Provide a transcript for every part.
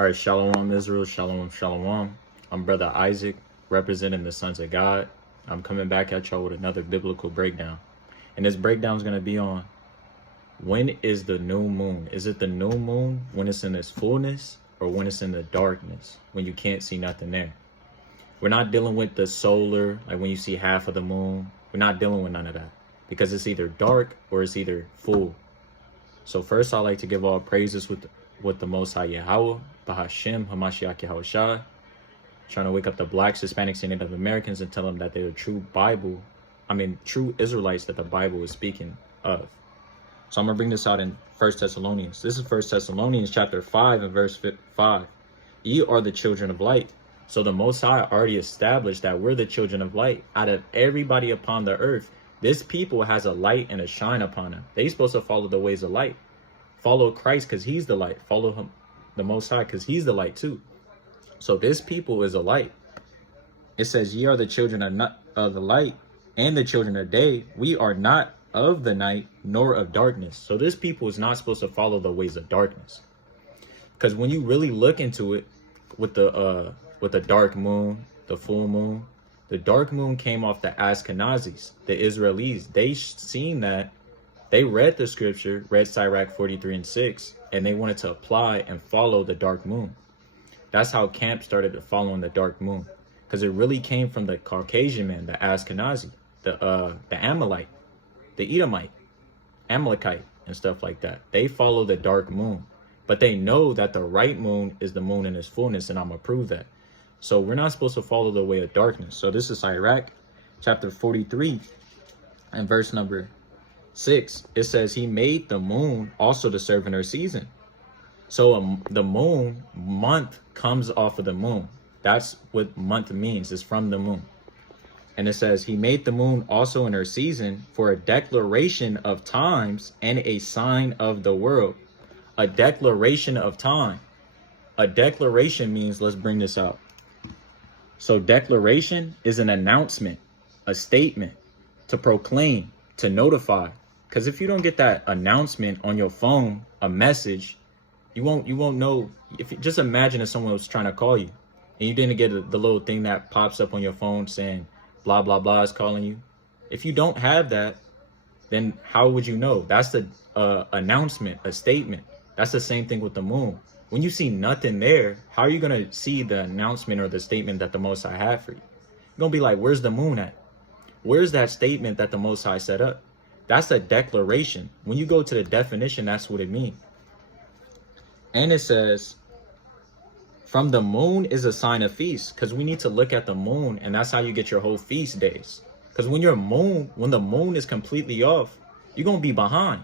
All right, Shalom Israel, Shalom, Shalom. I'm Brother Isaac, representing the Sons of God. I'm coming back at y'all with another biblical breakdown. And this breakdown is going to be on, when is the new moon? Is it the new moon when it's in its fullness, or when it's in the darkness, when you can't see nothing there? We're not dealing with the solar, like when you see half of the moon. We're not dealing with none of that, because it's either dark or it's either full. So first, I like to give all praises with the Most High Yahweh, Bahashem, Hamashiach Yahushua, trying to wake up the blacks, Hispanics, and Native Americans and tell them that they're the true true Israelites that the Bible is speaking of. So I'm going to bring this out in 1 Thessalonians. This is 1 Thessalonians chapter 5 and verse 5. Ye are the children of light. So the Most High already established that we're the children of light. Out of everybody upon the earth, this people has a light and a shine upon them. They're supposed to follow the ways of light. Follow Christ because he's the light. Follow him, the Most High, because he's the light too. So this people is a light. It says, ye are the children of the light and the children of day. We are not of the night nor of darkness. So this people is not supposed to follow the ways of darkness. Because when you really look into it, with the dark moon, the full moon, the dark moon came off the Ashkenazis, the Israelis. They seen that. They read the scripture, read Sirach 43 and 6, and they wanted to apply and follow the dark moon. That's how camp started following the dark moon, because it really came from the Caucasian man, the Ashkenazi, the Amalite, the Edomite, Amalekite, and stuff like that. They follow the dark moon, but they know that the right moon is the moon in its fullness, and I'm gonna prove that. So we're not supposed to follow the way of darkness. So this is Sirach chapter 43 and verse number 6. It says, he made the moon also to serve in her season. So the moon month comes off of the moon. That's what month means, is from the moon. And it says, he made the moon also in her season for a declaration of times and a sign of the world. A declaration of time. A declaration means, let's bring this out. So declaration is an announcement, a statement, to proclaim, to notify. Because if you don't get that announcement on your phone, a message, you won't know. Just imagine if someone was trying to call you and you didn't get the little thing that pops up on your phone saying blah blah blah is calling you. If you don't have that, then how would you know? That's the announcement, a statement. That's the same thing with the moon. When you see nothing there, how are you going to see the announcement or the statement that the Most High had for you? You're going to be like, where's the moon at? Where's that statement that the Most High set up? That's a declaration. When you go to the definition, that's what it means. And it says, from the moon is a sign of feast, because we need to look at the moon, and that's how you get your whole feast days. Because when the moon is completely off, you're going to be behind.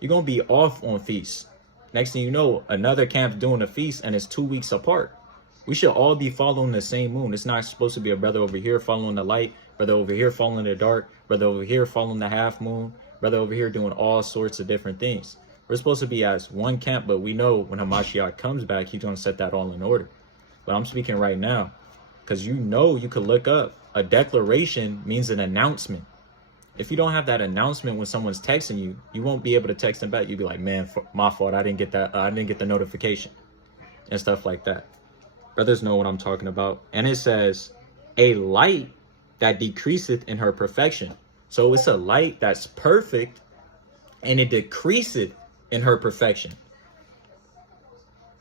You're going to be off on feast. Next thing you know, another camp's doing a feast and it's 2 weeks apart. We should all be following the same moon. It's not supposed to be a brother over here following the light, brother over here following the dark, brother over here following the half moon, brother over here doing all sorts of different things. We're supposed to be as one camp, but we know when Hamashiach comes back, he's going to set that all in order. But I'm speaking right now, because you could look up. A declaration means an announcement. If you don't have that announcement when someone's texting you, you won't be able to text them back. You'll be like, man, my fault. I didn't get that. I didn't get the notification and stuff like that. Brothers know what I'm talking about. And it says, a light that decreaseth in her perfection. So it's a light that's perfect and it decreaseth in her perfection.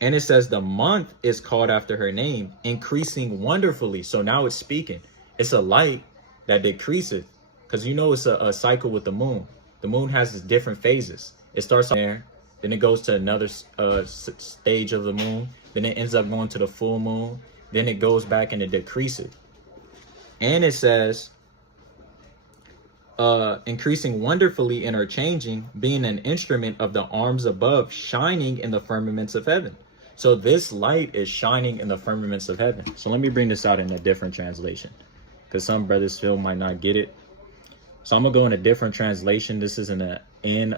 And it says the month is called after her name, increasing wonderfully. So now it's speaking. It's a light that decreaseth. Because it's a cycle with the moon. The moon has its different phases. It starts there, then it goes to another stage of the moon. Then it ends up going to the full moon. Then it goes back and it decreases. And it says, increasing wonderfully in her changing, being an instrument of the arms above, shining in the firmaments of heaven. So this light is shining in the firmaments of heaven. So let me bring this out in a different translation, because some brothers still might not get it. So I'm gonna go in a different translation. This is let me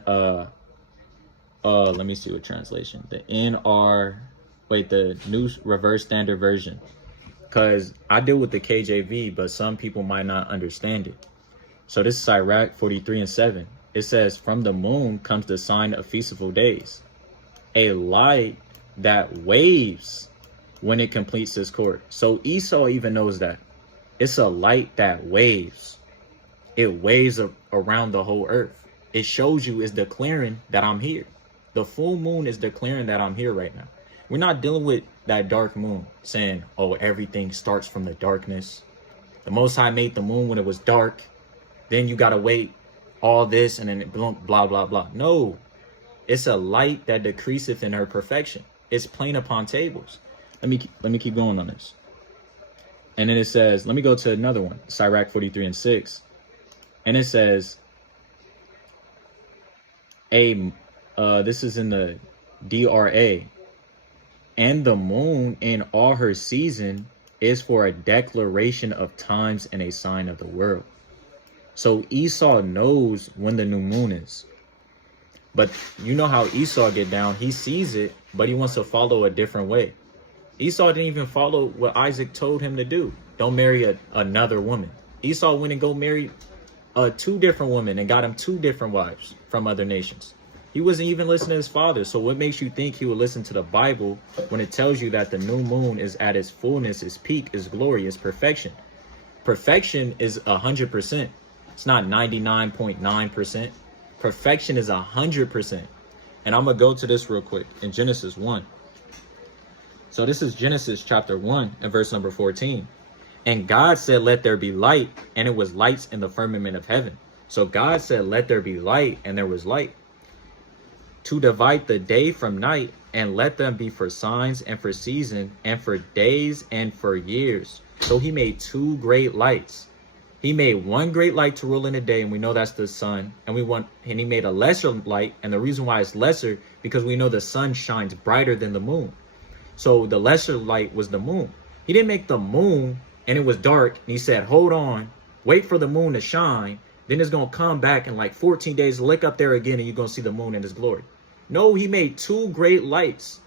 see what translation. The New Reverse Standard Version. Because I deal with the KJV, but some people might not understand it. So this is Sirach 43 and 7. It says, from the moon comes the sign of feastful days. A light that waves when it completes its course. So Esau even knows that. It's a light that waves. It waves around the whole earth. It shows you, it's declaring that I'm here. The full moon is declaring that I'm here right now. We're not dealing with that dark moon saying, oh, everything starts from the darkness. The Most High made the moon when it was dark. Then you got to wait all this and then it blah, blah, blah. No, it's a light that decreaseth in her perfection. It's plain upon tables. Let me keep going on this. And then it says, let me go to another one, Sirach 43:6. And it says, this is in the DRA. And the moon in all her season is for a declaration of times and a sign of the world. So Esau knows when the new moon is. But you know how Esau get down. He sees it, but he wants to follow a different way. Esau didn't even follow what Isaac told him to do. Don't marry another woman. Esau went and go marry 2 different women and got him 2 different wives from other nations. He wasn't even listening to his father. So what makes you think he would listen to the Bible when it tells you that the new moon is at its fullness, its peak, its glory, its perfection? Perfection is 100%. It's not 99.9%. Perfection is 100%. And I'm going to go to this real quick in Genesis 1. So this is Genesis chapter 1 and verse number 14. And God said, let there be light, and it was lights in the firmament of heaven. So God said, let there be light, and there was light. To divide the day from night, and let them be for signs and for season and for days and for years. So he made 2 great lights. He made one great light to rule in the day, and we know that's the sun. And he made a lesser light, and the reason why it's lesser, because we know the sun shines brighter than the moon. So the lesser light was the moon. He didn't make the moon and it was dark, and he said, hold on, wait for the moon to shine. Then it's going to come back in like 14 days, look up there again, and you're going to see the moon in its glory. No, he made 2 great lights.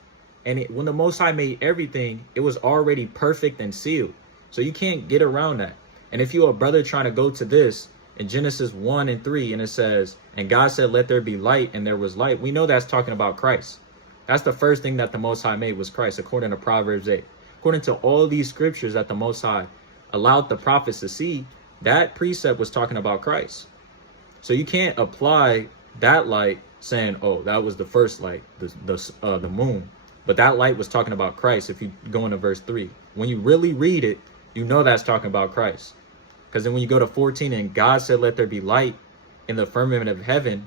And when the Most High made everything, it was already perfect and sealed. So you can't get around that. And if you're a brother trying to go to this in Genesis 1 and 3, and it says, and God said, let there be light, and there was light. We know that's talking about Christ. That's the first thing that the Most High made was Christ, according to Proverbs 8. According to all these scriptures that the Most High allowed the prophets to see, that precept was talking about Christ. So you can't apply that light saying, oh, that was the first light, the moon. But that light was talking about Christ if you go into verse 3. When you really read it, you know that's talking about Christ. Because then when you go to 14, and God said, let there be light in the firmament of heaven,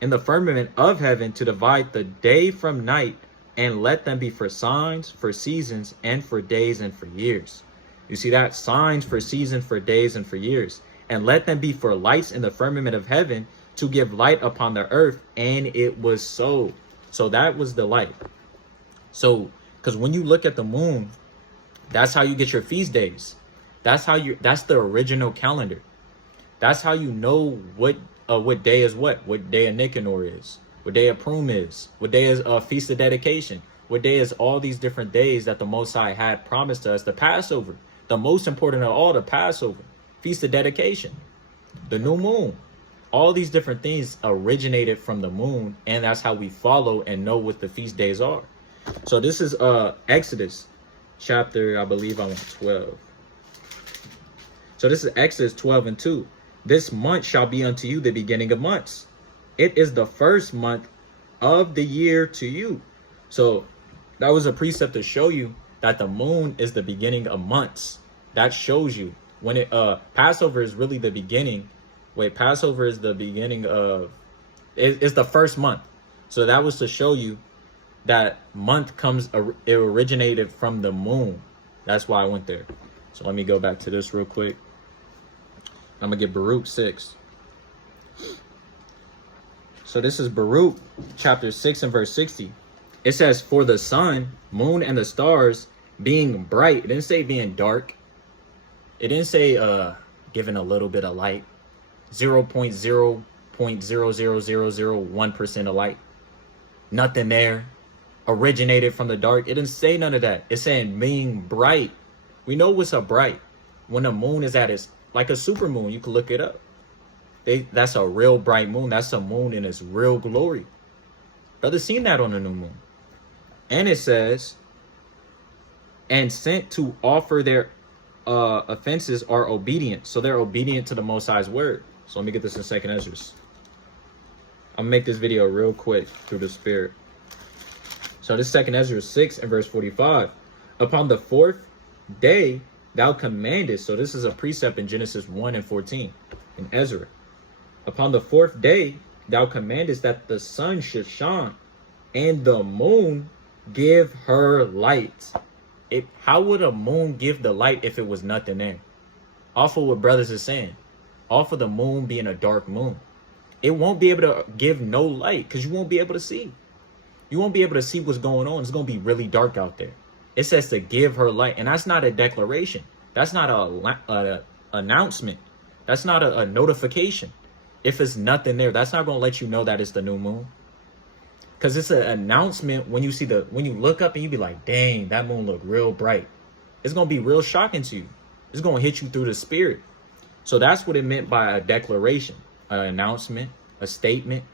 to divide the day from night, and let them be for signs, for seasons, and for days and for years. You see that? Signs for seasons, for days, and for years. And let them be for lights in the firmament of heaven, to give light upon the earth. And it was so. So that was the light. So, because when you look at the moon, that's how you get your feast days. That's the original calendar. That's how you know what day is what day of Nicanor is, what day of Purim is, what day is Feast of Dedication, what day is all these different days that the Most High had promised us. The Passover, the most important of all, the Passover, Feast of Dedication, the new moon. All these different things originated from the moon, and that's how we follow and know what the feast days are. So this is Exodus chapter, I believe I want 12. So this is Exodus 12 and 2. This month shall be unto you the beginning of months. It is the first month of the year to you. So that was a precept to show you that the moon is the beginning of months. That shows you when it Passover is really the beginning. Passover is the beginning of, it's the first month. So that was to show you that month it originated from the moon. That's why I went there. So let me go back to this real quick. I'm going to get Baruch 6. So this is Baruch chapter 6 and verse 60. It says, for the sun, moon, and the stars being bright. It didn't say being dark. It didn't say giving a little bit of light. 0.00001% of light. Nothing there. Originated from the dark. It didn't say none of that. It's saying being bright. We know what's a bright. When the moon is at its, like a super moon, you can look it up. That's a real bright moon. That's a moon in its real glory. Brother seen that on the new moon. And it says, and sent to offer their offenses are obedient. So they're obedient to the Most High's word. So let me get this in 2nd Ezra. I'm gonna make this video real quick through the Spirit. So this 2nd Ezra 6 and verse 45. Upon the 4th day thou commandest. So this is a precept in Genesis 1 and 14 in Ezra. Upon the 4th day thou commandest that the sun should shine and the moon give her light. How would a moon give the light if it was nothing in? Off of what brothers are saying. Off of the moon being a dark moon. It won't be able to give no light because you won't be able to see. You won't be able to see what's going on. It's going to be really dark out there. It says to give her light. And that's not a declaration. That's not a announcement. That's not a notification. If it's nothing there, that's not going to let you know that it's the new moon. Because it's an announcement when you see when you look up and you be like, dang, that moon look real bright. It's going to be real shocking to you. It's going to hit you through the spirit. So that's what it meant by a declaration, an announcement, a statement,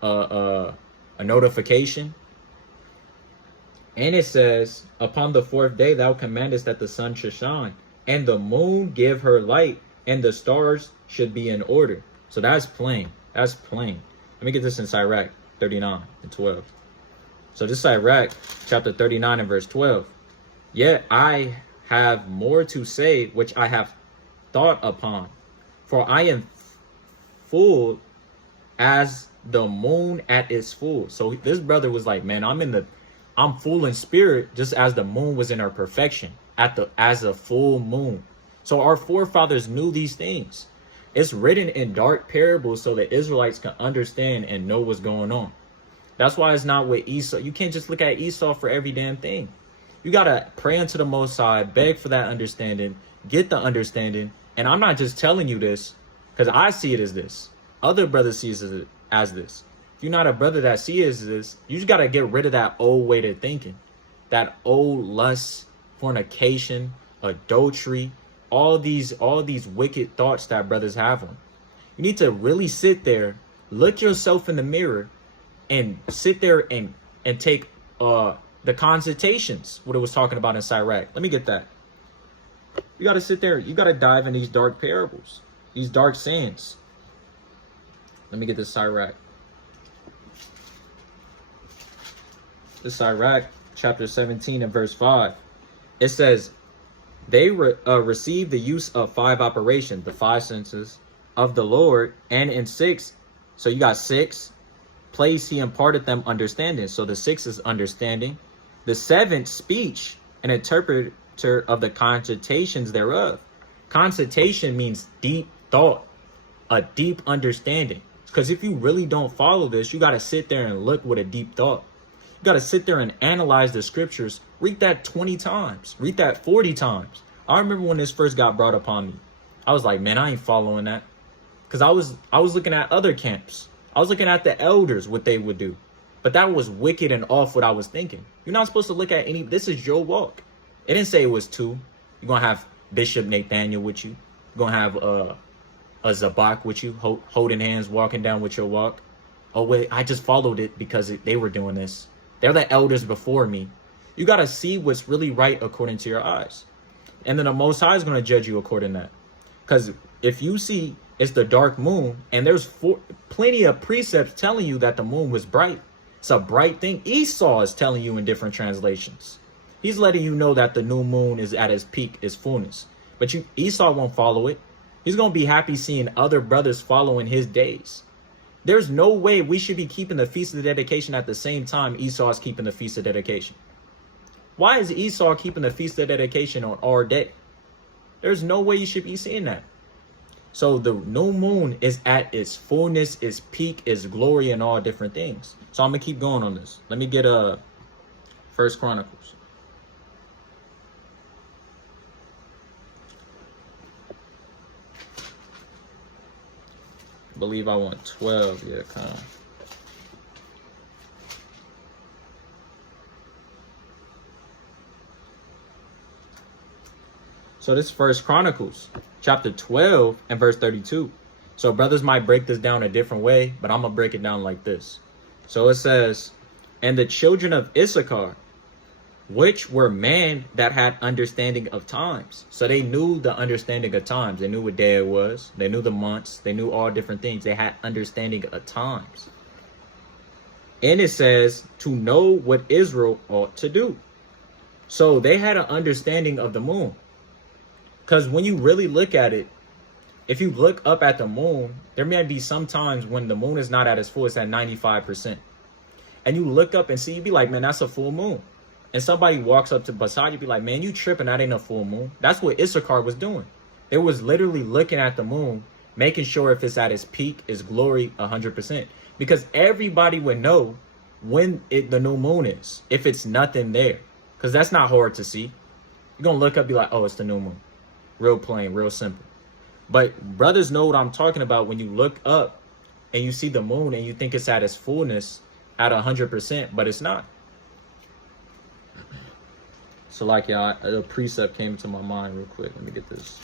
a notification. And it says, upon the 4th day, thou commandest that the sun should shine and the moon give her light and the stars should be in order. So that's plain. That's plain. Let me get this in Sirach 39 and 12. So this is Sirach chapter 39 and verse 12. Yet I have more to say, which I have thought upon. For I am full as the moon at its full. So this brother was like, man, I'm full in spirit, just as the moon was in her perfection, as a full moon. So our forefathers knew these things. It's written in dark parables so the Israelites can understand and know what's going on. That's why it's not with Esau. You can't just look at Esau for every damn thing. You got to pray unto the Most High, beg for that understanding, get the understanding. And I'm not just telling you this because I see it as this. Other brothers see it as this. If you're not a brother that sees it as this, you just got to get rid of that old way of thinking. That old lust, fornication, adultery, all these wicked thoughts that brothers have on. You need to really sit there, look yourself in the mirror, and sit there and take the consultations, what it was talking about in Sirach. Let me get that. You got to sit there. You got to dive in these dark parables, these dark sayings. Let me get this Sirach. This Sirach chapter 17 and verse 5. It says, they receive the use of 5 operations, the 5 senses of the Lord, and in 6, so you got 6 place he imparted them understanding. So the 6 is understanding. The 7th, speech, an interpreter of the consultations thereof. Consultation means deep thought, a deep understanding. Because if you really don't follow this, you got to sit there and look with a deep thought. You got to sit there and analyze the scriptures. Read that 20 times. Read that 40 times. I remember when this first got brought upon me. I was like, man, I ain't following that. Because I was looking at other camps. I was looking at the elders, what they would do. But that was wicked and off what I was thinking. You're not supposed to look at any. This is your walk. It didn't say it was 2. You're going to have Bishop Nathaniel with you. You're going to have a Zabak with you, holding hands, walking down with your walk. Oh, wait, I just followed it because they were doing this. They're the elders before me. You got to see what's really right according to your eyes. And then the Most High is going to judge you according to that. Because if you see it's the dark moon, and there's plenty of precepts telling you that the moon was bright. It's a bright thing. Esau is telling you in different translations. He's letting you know that the new moon is at its peak, its fullness. But Esau won't follow it. He's going to be happy seeing other brothers following his days. There's no way we should be keeping the Feast of Dedication at the same time Esau is keeping the Feast of Dedication. Why is Esau keeping the Feast of Dedication on our day? There's no way you should be seeing that. So the new moon is at its fullness, its peak, its glory, and all different things. So I'm going to keep going on this. Let me get 1 Chronicles. I believe I want 12. Yeah, kind of. So this is 1 Chronicles chapter 12 and verse 32. So brothers might break this down a different way, but I'm going to break it down like this. So it says, and the children of Issachar which were men that had understanding of times. So they knew the understanding of times. They knew what day it was. They knew the months. They knew all different things. They had understanding of times. And it says to know what Israel ought to do. So they had an understanding of the moon. Because when you really look at it, if you look up at the moon, there may be some times when the moon is not at its full, it's at 95%. And you look up and see, you be like, man, that's a full moon. And somebody walks up to beside you, be like, man, you tripping, that ain't a full moon. That's what Issachar was doing. It was literally looking at the moon, making sure if it's at its peak, its glory, 100%. Because everybody would know when the new moon is, if it's nothing there. Because that's not hard to see. You're going to look up, be like, oh, it's the new moon. Real plain, real simple. But brothers know what I'm talking about when you look up and you see the moon and you think it's at its fullness at 100%, but it's not. So like, yeah, a precept came into my mind real quick. Let me get this.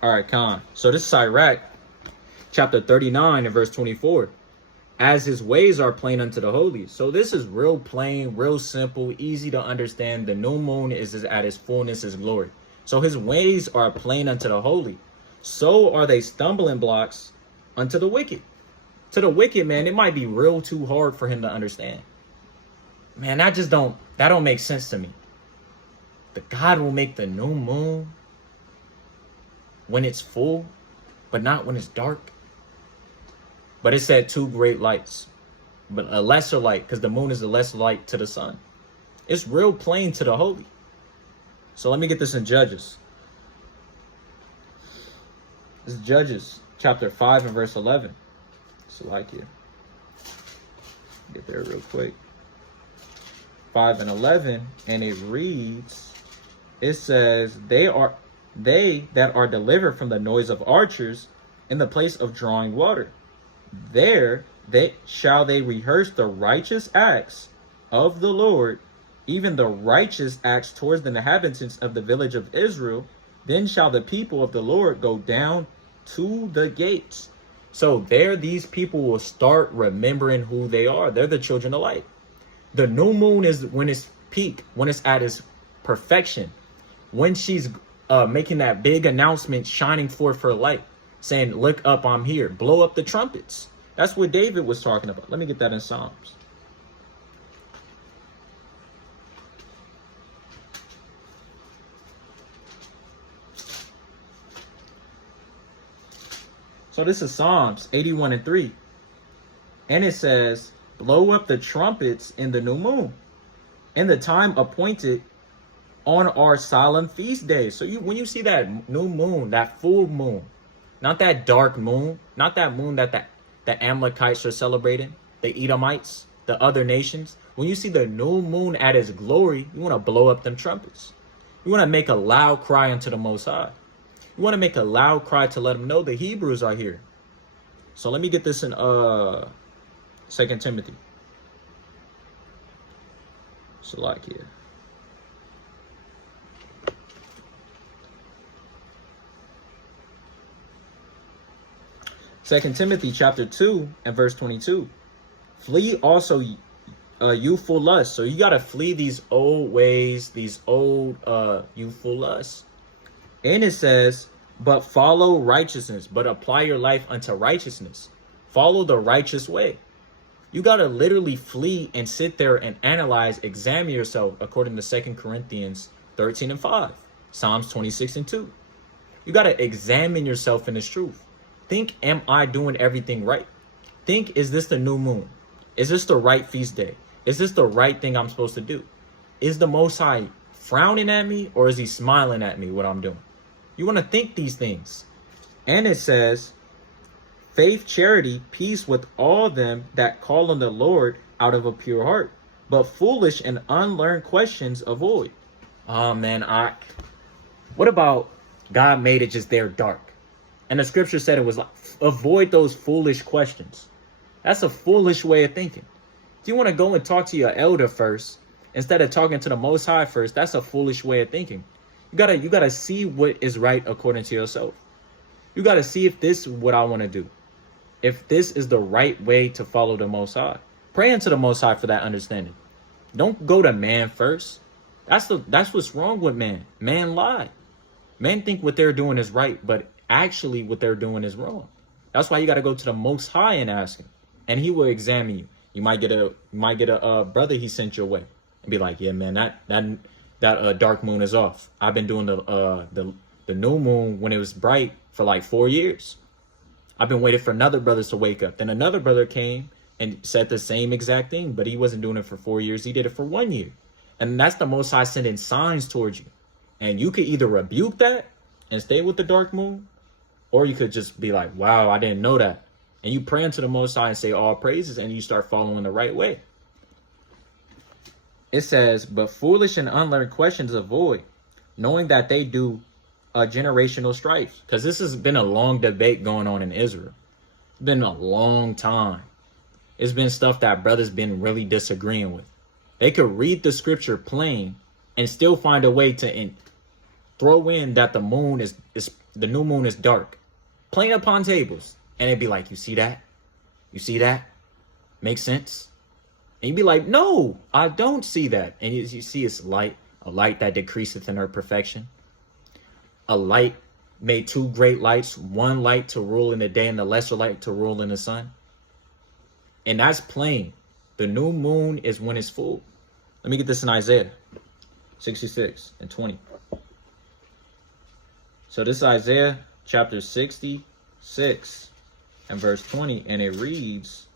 All right, Khan. So this is Sirach, chapter 39 and verse 24. As his ways are plain unto the holy. So this is real plain, real simple, easy to understand. The new moon is at its fullness, his glory. So his ways are plain unto the holy. So are they stumbling blocks unto the wicked. To the wicked, man, it might be real too hard for him to understand. Man, that don't make sense to me. The God will make the new moon when it's full, but not when it's dark. But it said two great lights, but a lesser light, because the moon is a lesser light to the sun. It's real plain to the holy. So let me get this in Judges. This is Judges chapter 5 and verse 11. So like here. Get there real quick. 5 and 11, and it reads, it says, they that are delivered from the noise of archers in the place of drawing water. There shall they rehearse the righteous acts of the Lord, even the righteous acts towards the inhabitants of the village of Israel. Then shall the people of the Lord go down to the gates. So there these people will start remembering who they are. They're the children of light. The new moon is when it's peak, when it's at its perfection, when she's making that big announcement, shining forth her light, saying, look up, I'm here. Blow up the trumpets. That's what David was talking about. Let me get that in Psalms. So this is Psalms 81 and 3. And it says, blow up the trumpets in the new moon, in the time appointed on our solemn feast days. So when you see that new moon, that full moon, not that dark moon, not that moon that the Amalekites are celebrating, the Edomites, the other nations. When you see the new moon at its glory, you want to blow up them trumpets. You want to make a loud cry unto the Most High. You want to make a loud cry to let them know the Hebrews are here. So let me get this in 2 Timothy. So like here. 2 Timothy chapter 2 and verse 22. Flee also youthful lusts. So you got to flee these old ways, these old youthful lusts. And it says, but follow righteousness, but apply your life unto righteousness. Follow the righteous way. You got to literally flee and sit there and analyze, examine yourself according to 2 Corinthians 13 and 5, Psalms 26 and 2. You got to examine yourself in this truth. Think, am I doing everything right? Think, is this the new moon? Is this the right feast day? Is this the right thing I'm supposed to do? Is the Most High frowning at me, or is he smiling at me what I'm doing? You want to think these things. And it says, faith, charity, peace with all them that call on the Lord out of a pure heart, but foolish and unlearned questions avoid. Oh man, what about God made it just there dark? And the scripture said it was like, avoid those foolish questions. That's a foolish way of thinking. If you want to go and talk to your elder first, instead of talking to the Most High first, that's a foolish way of thinking. You gotta see what is right according to yourself. You gotta see if this is what I want to do. If this is the right way to follow the Most High. Pray into the Most High for that understanding. Don't go to man first. That's what's wrong with man. Man lie. Men think what they're doing is right, but actually what they're doing is wrong. That's why you got to go to the Most High and ask him, and he will examine you. You might get a brother he sent your way and be like, yeah, man, that dark moon is off. I've been doing the new moon when it was bright for like 4 years. I've been waiting for another brother to wake up. Then another brother came and said the same exact thing, but he wasn't doing it for 4 years. He did it for 1 year. And that's the Most High sending signs towards you. And you could either rebuke that and stay with the dark moon, or you could just be like, wow, I didn't know that. And you pray unto the Most High and say all praises, and you start following the right way. It says, but foolish and unlearned questions avoid, knowing that they do generational strife. Because this has been a long debate going on in Israel. It's been a long time. It's been stuff that brothers been really disagreeing with. They could read the scripture plain and still find a way to throw in that the moon is the new moon is dark, plain upon tables, and it'd be like, you see that? You see that? Makes sense? And you'd be like, no, I don't see that. And you see it's light, a light that decreaseth in her perfection. A light made two great lights, one light to rule in the day and the lesser light to rule in the sun. And that's plain. The new moon is when it's full. Let me get this in Isaiah 66 and 20. So this is Isaiah chapter 66 and verse 20. And it reads,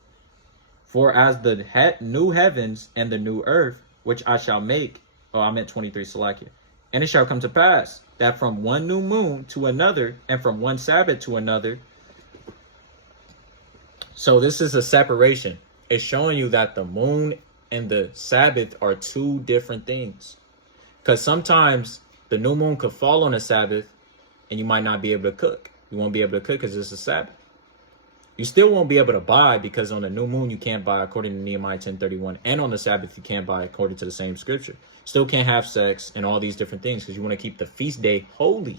for as the new heavens and the new earth, which I shall make. Oh, I meant 23, Salakia. And it shall come to pass that from one new moon to another, and from one Sabbath to another. So this is a separation. It's showing you that the moon and the Sabbath are two different things. Because sometimes the new moon could fall on a Sabbath and you might not be able to cook. You won't be able to cook because it's a Sabbath. You still won't be able to buy because on the new moon you can't buy according to Nehemiah 10:31. And on the Sabbath you can't buy according to the same scripture. Still can't have sex and all these different things because you want to keep the feast day holy.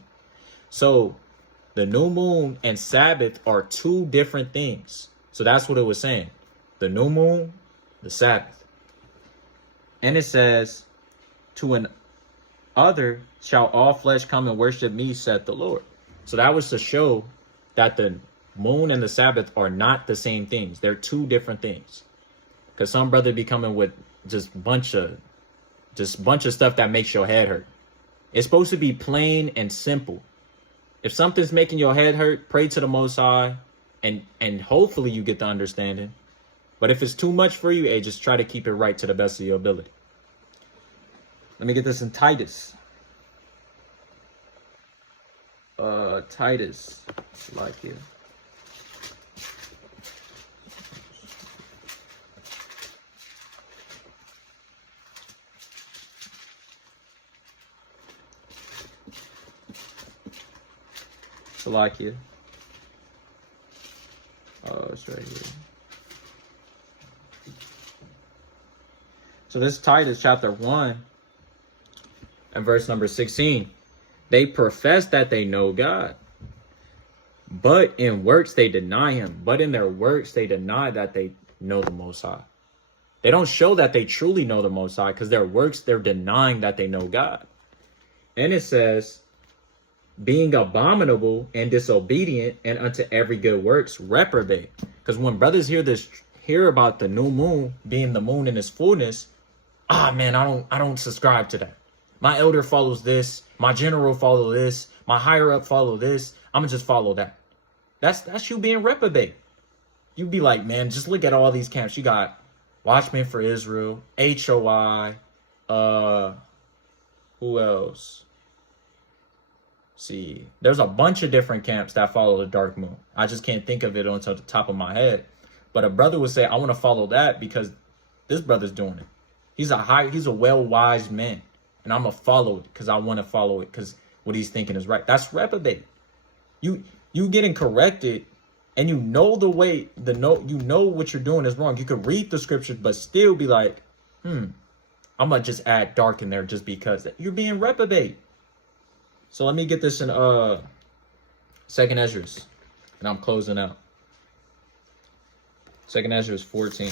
So the new moon and Sabbath are two different things. So that's what it was saying. The new moon, the Sabbath. And it says, to an other shall all flesh come and worship me, said the Lord. So that was to show that the moon and the Sabbath are not the same things. They're two different things. Because some brother be coming with just bunch of stuff that makes your head hurt. It's supposed to be plain and simple. If something's making your head hurt, pray to the Most High, and hopefully you get the understanding. But if it's too much for you, hey, just try to keep it right to the best of your ability. Let me get this in Titus. Titus, like here. Salakia. Oh, it's right here. So this is Titus chapter 1 and verse number 16. They profess that they know God, but in works they deny him. But in their works they deny that they know the Most High. They don't show that they truly know the Most High because their works, they're denying that they know God. And it says, being abominable and disobedient and unto every good works reprobate. Because when brothers hear about the new moon being the moon in its fullness, man, I don't subscribe to that. My elder follows this, my general follow this, my higher up follow this. I'm gonna just follow that. That's you being reprobate. You be like, man, just look at all these camps. You got Watchmen for Israel, HOI, who else? See, there's a bunch of different camps that follow the dark moon. I just can't think of it on the top of my head. But a brother would say, I want to follow that because this brother's doing it. He's a well-wise man. And I'm going to follow it because I want to follow it because what he's thinking is right. That's reprobate. You getting corrected and you know you know what you're doing is wrong. You could read the scriptures, but still be like, I'm going to just add dark in there just because. You're being reprobate. So let me get this in Second Esdras, and I'm closing out. Second Esdras 14.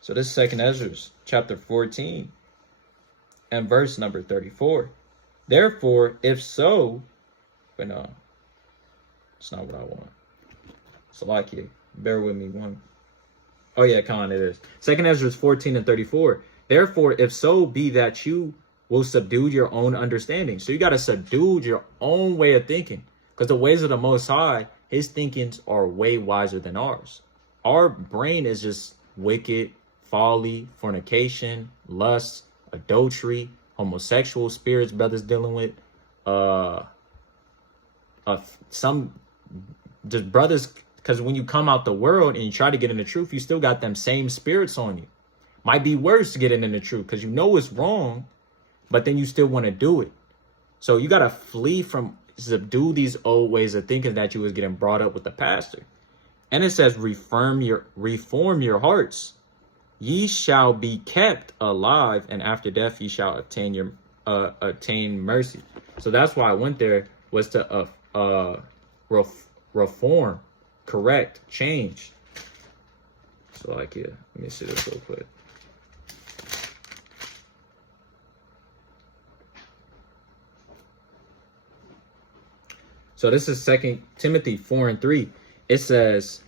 So this is Second Esdras, chapter 14, and verse number 34. Therefore, if so, but no, it's not what I want. Salakia, bear with me one. Oh yeah, Khan, it is. Second Esdras 14 and 34. Therefore, if so be that you will subdue your own understanding. So you got to subdue your own way of thinking, because the ways of the Most High, his thinkings are way wiser than ours. Our brain is just wicked, folly, fornication, lust, adultery, homosexual spirits brothers dealing with, some just brothers, because when you come out the world and you try to get in the truth, you still got them same spirits on you. Might be worse to get in the truth because you know it's wrong, but then you still want to do it. So you got to flee from, subdue these old ways of thinking that you was getting brought up with the pastor. And it says, reform your hearts. Ye shall be kept alive, and after death ye shall attain mercy. So that's why I went there, was to reform, correct, change. So like, yeah, let me see this real quick. So this is 2 Timothy 4 and 3. It says,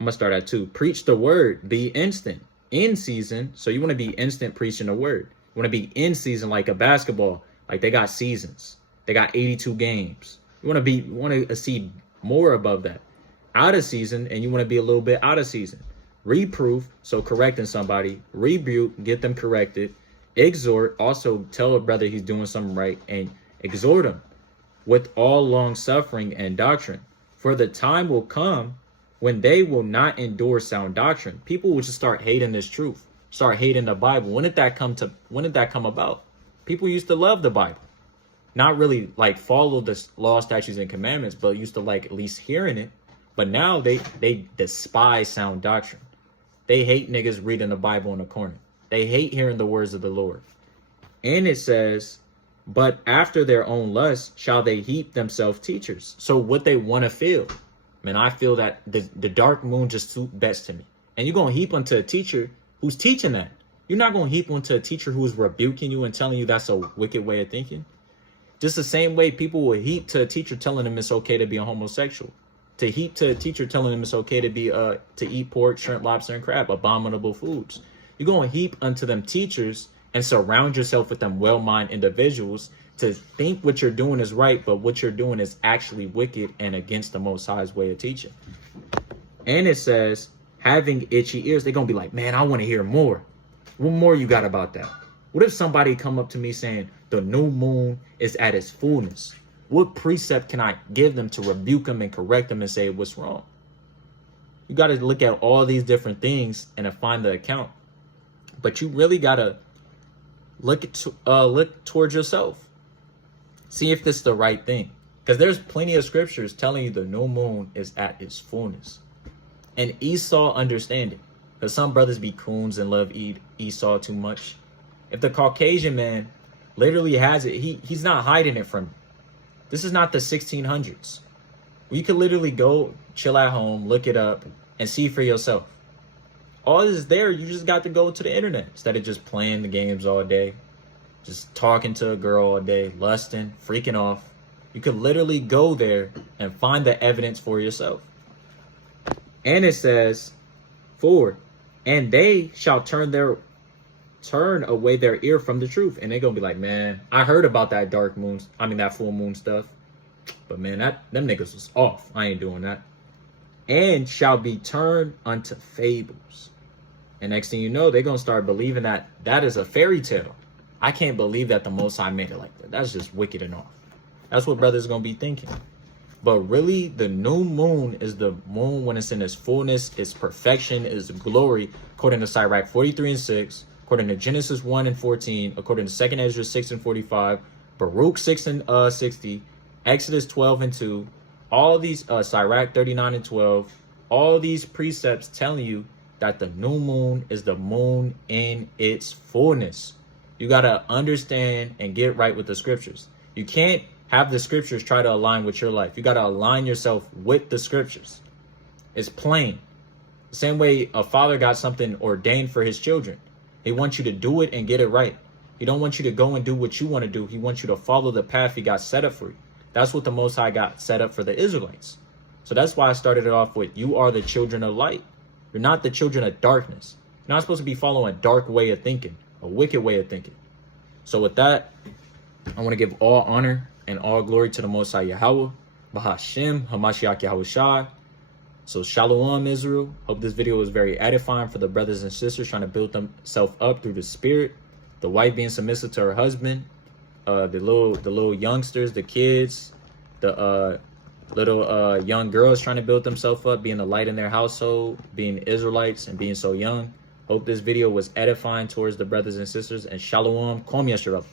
I'm going to start at 2. Preach the word, be instant, in season. So you want to be instant preaching the word. You want to be in season like a basketball. Like they got seasons. They got 82 games. You want to see more above that. Out of season, and you want to be a little bit out of season. Reproof, so correcting somebody. Rebuke, get them corrected. Exhort, also tell a brother he's doing something right, and exhort him with all long suffering and doctrine. For the time will come when they will not endure sound doctrine. People will just start hating this truth, start hating the Bible. When did that come about? People used to love the Bible, not really like follow the law, statutes, and commandments, but used to like at least hearing it. But now they despise sound doctrine. They hate niggas reading the Bible in the corner. They hate hearing the words of the Lord. And it says, but after their own lust shall they heap themselves teachers. So what they want to feel. Man, I feel that the dark moon just suits best to me. And you're going to heap onto a teacher who's teaching that. You're not going to heap onto a teacher who's rebuking you and telling you that's a wicked way of thinking. Just the same way people will heap to a teacher telling them it's okay to be a homosexual. To heap to a teacher telling them it's okay to be to eat pork, shrimp, lobster, and crab, abominable foods. You're going to heap unto them teachers and surround yourself with them well-minded individuals to think what you're doing is right, but what you're doing is actually wicked and against the Most High's way of teaching. And it says, having itchy ears, they're going to be like, man, I want to hear more. What more you got about that? What if somebody come up to me saying the new moon is at its fullness? What precept can I give them to rebuke them and correct them and say what's wrong? You got to look at all these different things and find the account. But you really got to look towards yourself. See if this is the right thing. Because there's plenty of scriptures telling you the new moon is at its fullness. And Esau understand it. Because some brothers be coons and love Esau too much. If the Caucasian man literally has it, he's not hiding it from you. This is not the 1600s. You could literally go chill at home, look it up, and see for yourself. All this is there. You just got to go to the internet instead of just playing the games all day, just talking to a girl all day, lusting, freaking off. You could literally go there and find the evidence for yourself. And it says, 4, and they shall turn away their ear from the truth. And they're going to be like, man, I heard about that that full moon stuff. But man, them niggas was off. I ain't doing that. And shall be turned unto fables. And next thing you know, they're going to start believing that is a fairy tale. I can't believe that the Most High made it like that. That's just wicked and off. That's what brothers are going to be thinking. But really, the new moon is the moon when it's in its fullness, its perfection, its glory, according to Sirach 43 and 6, according to Genesis 1 and 14, according to 2 Ezra 6 and 45, Baruch 6 and 60, Exodus 12 and 2, all these, Sirach 39 and 12, all these precepts telling you that the new moon is the moon in its fullness. You got to understand and get right with the scriptures. You can't have the scriptures try to align with your life. You got to align yourself with the scriptures. It's plain. The same way a father got something ordained for his children. He wants you to do it and get it right. He don't want you to go and do what you want to do. He wants you to follow the path he got set up for you. That's what the Most High got set up for the Israelites. So that's why I started it off with, you are the children of light. You're not the children of darkness. You're not supposed to be following a dark way of thinking, a wicked way of thinking. So with that, I want to give all honor and all glory to the Most High Yahweh, Bahashem, Hamashiach Yahushua. So Shalom, Israel. Hope this video was very edifying for the brothers and sisters trying to build themselves up through the spirit. The wife being submissive to her husband. The little youngsters, the kids, the little young girls trying to build themselves up, being the light in their household, being Israelites and being so young. Hope this video was edifying towards the brothers and sisters. And Shalom, Kwam Yasharaf.